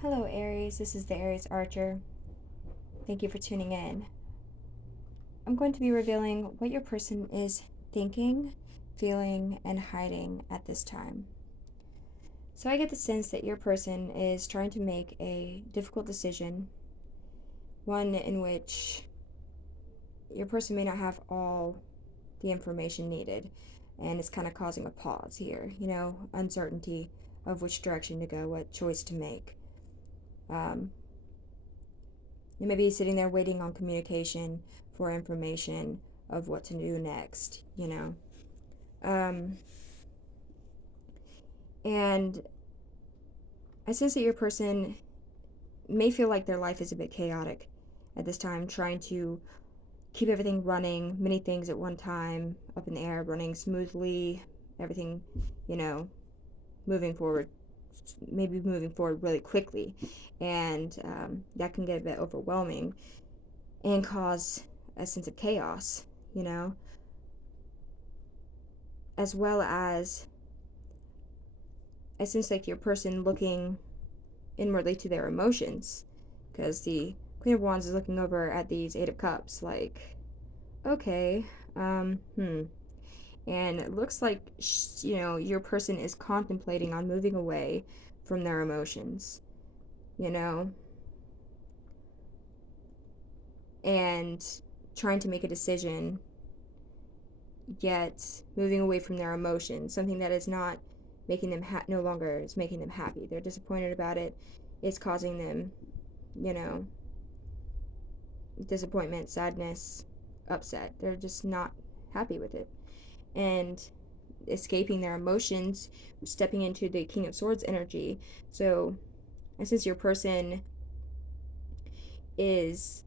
Hello, Aries. This is the Aries Archer. Thank you for tuning in. I'm going to be revealing what your person is thinking, feeling, and hiding at this time. So, I get the sense that your person is trying to make a difficult decision, one in which your person may not have all the information needed, and it's kind of causing a pause here, uncertainty of which direction to go, what choice to make. Um, You may be sitting there waiting on communication for information of what to do next. Um, and I sense that your person may feel like their life is a bit chaotic at this time, trying to keep everything running, many things at one time, up in the air, running smoothly, everything, you know, moving forward, maybe moving forward really quickly. And that can get a bit overwhelming and cause a sense of chaos, you know? As well as I sense like your person looking inwardly to their emotions, because the Queen of Wands is looking over at these Eight of Cups, like, okay, and it looks like your person is contemplating on moving away from their emotions, you know, and trying to make a decision, yet moving away from their emotions, something that is not making them no longer is making them happy. They're disappointed about it. It's causing them, you know, disappointment, sadness, upset. They're just not happy with it. And escaping their emotions, stepping into the King of Swords energy. So, since your person is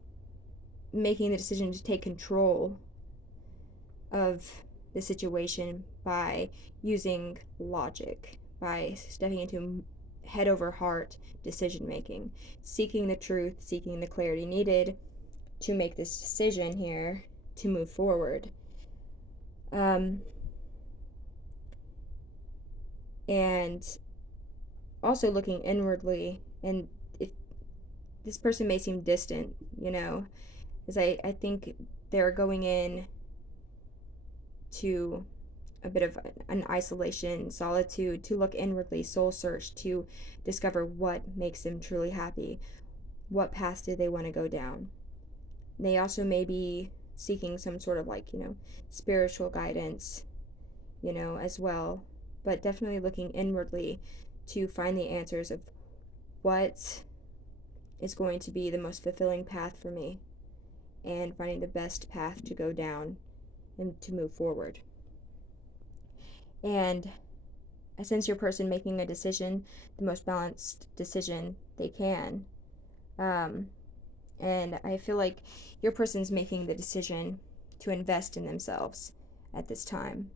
making the decision to take control of the situation by using logic, by stepping into head over heart decision making, seeking the truth, seeking the clarity needed to make this decision here to move forward. Um, and also looking inwardly, and if this person may seem distant, as I think they're going in to a bit of an isolation, solitude, to look inwardly, soul search, to discover what makes them truly happy. What path do they want to go down? They also may be seeking some sort of spiritual guidance, as well, but definitely looking inwardly to find the answers of what is going to be the most fulfilling path for me and finding the best path to go down and to move forward. And I sense your person making a decision, the most balanced decision they can. Um, and I feel like your person's making the decision to invest in themselves at this time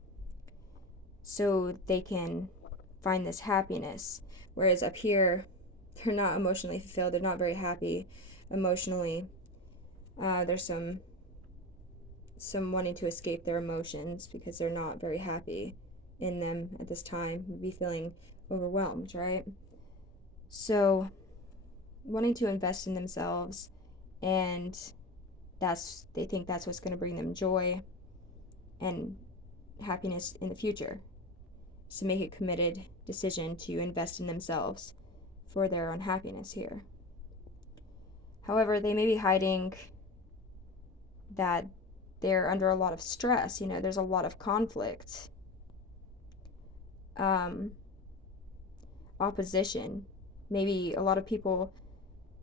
so they can find this happiness. Whereas up here, they're not emotionally fulfilled, they're not very happy emotionally. There's some wanting to escape their emotions because they're not very happy in them at this time, maybe feeling overwhelmed, right? So, wanting to invest in themselves, and they think that's what's going to bring them joy and happiness in the future. So, make a committed decision to invest in themselves for their own happiness here. However, they may be hiding that they're under a lot of stress. There's a lot of conflict, um, opposition. Maybe a lot of people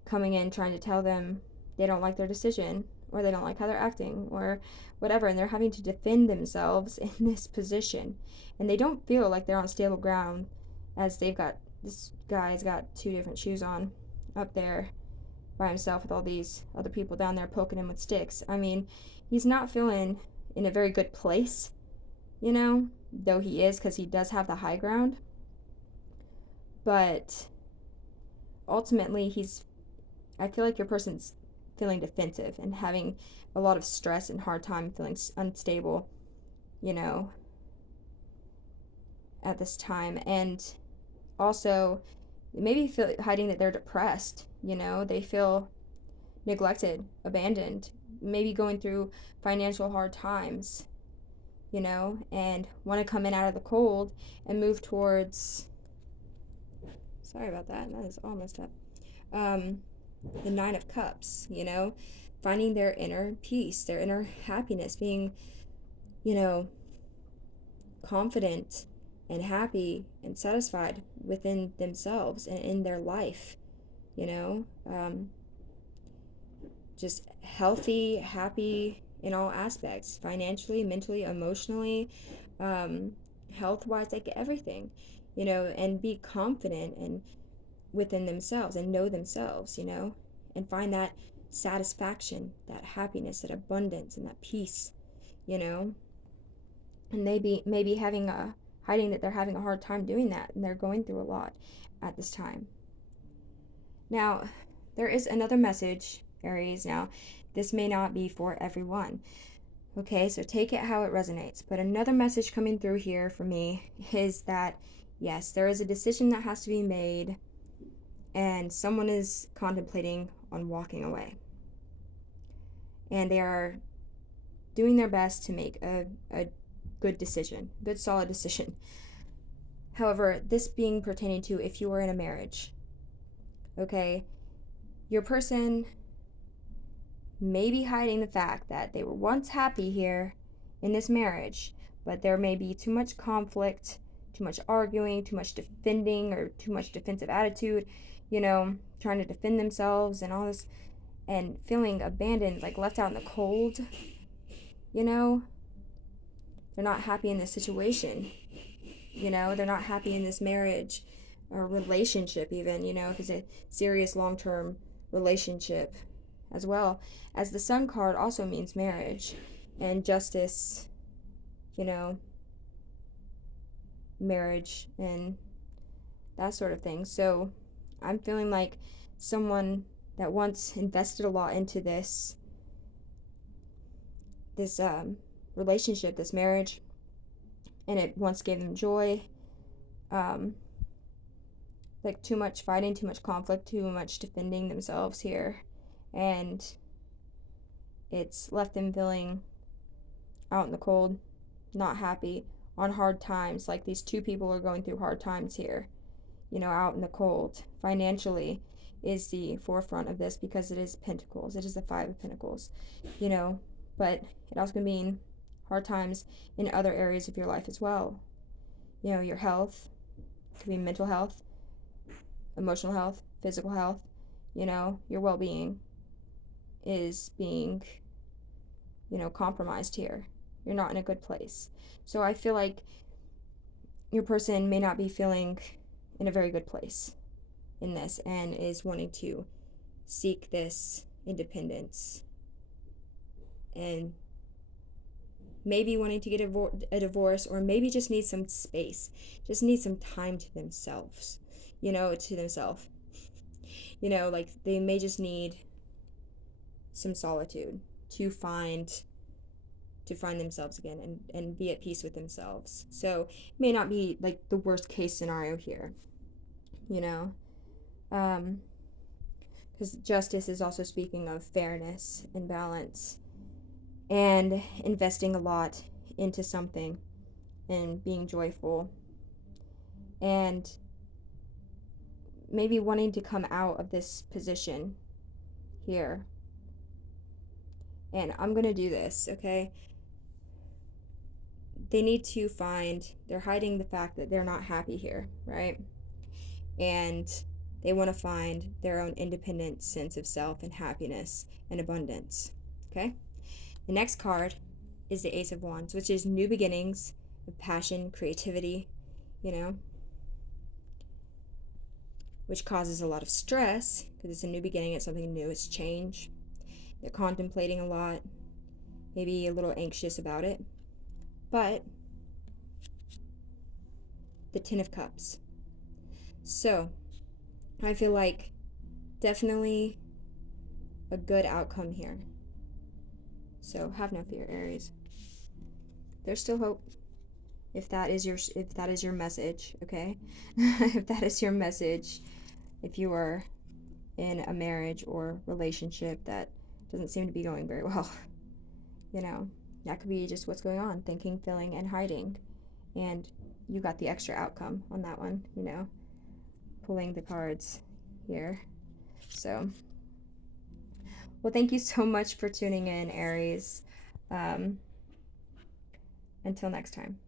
coming in trying to tell them they don't like their decision, or they don't like how they're acting, or whatever, and they're having to defend themselves in this position. And they don't feel like they're on stable ground, as this guy's got two different shoes on up there by himself with all these other people down there poking him with sticks. I mean, he's not feeling in a very good place, though he is, because he does have the high ground. But ultimately, I feel like your person's feeling defensive and having a lot of stress and hard time feeling unstable, you know, at this time. And also, maybe hiding that they're depressed, they feel neglected, abandoned, maybe going through financial hard times, and want to come in out of the cold and move towards, sorry about that is all messed up, um, the Nine of Cups, finding their inner peace, their inner happiness, being, you know, confident and happy and satisfied within themselves and in their life, you know, um, just healthy, happy in all aspects, financially, mentally, emotionally, um, health wise, like everything, and be confident and within themselves and know themselves, and find that satisfaction, that happiness, that abundance, and that peace, you know, and maybe having a hiding that they're having a hard time doing that and they're going through a lot at this time. Now, there is another message, Aries. Now, this may not be for everyone. Okay, so take it how it resonates. But another message coming through here for me is that yes, there is a decision that has to be made and someone is contemplating on walking away. And they are doing their best to make a good decision, good solid decision. However, this being pertaining to if you are in a marriage, okay, your person may be hiding the fact that they were once happy here in this marriage, but there may be too much conflict, too much arguing, too much defending, or too much defensive attitude, trying to defend themselves and all this, and feeling abandoned, like left out in the cold, you know? They're not happy in this situation, They're not happy in this marriage or relationship, even, if it's a serious long term relationship, as well as the Sun card also means marriage and justice, you know, marriage and that sort of thing. So I'm feeling like someone that once invested a lot into this relationship, this marriage, and it once gave them joy, um, like too much fighting, too much conflict, too much defending themselves here, and it's left them feeling out in the cold, not happy, on hard times. Like these two people are going through hard times here, out in the cold. Financially is the forefront of this because it is Pentacles. It is the Five of Pentacles, but it also can mean hard times in other areas of your life as well. Your health, it could be mental health, emotional health, physical health, your well being is being, compromised here. You're not in a good place. So I feel like your person may not be feeling in a very good place in this and is wanting to seek this independence and maybe wanting to get a divorce, or maybe just need some space, just need some time to themselves, to themselves. Like they may just need some solitude to find themselves again and be at peace with themselves. So it may not be like the worst case scenario here, you know because justice is also speaking of fairness and balance and investing a lot into something and being joyful and maybe wanting to come out of this position here. And I'm gonna do this, okay? They need to they're hiding the fact that they're not happy here, right? And they want to find their own independent sense of self and happiness and abundance, okay? The next card is the Ace of Wands, which is new beginnings, passion, creativity, which causes a lot of stress because it's a new beginning, it's something new, it's change. They're contemplating a lot, maybe a little anxious about it. But the Ten of Cups. So I feel like definitely a good outcome here. So have no fear, Aries. There's still hope. If that is your message, okay? If that is your message, if you are in a marriage or relationship that doesn't seem to be going very well. You know, that could be just what's going on, thinking, feeling, and hiding. And you got the extra outcome on that one, pulling the cards here. So, well, thank you so much for tuning in, Aries. Um, until next time.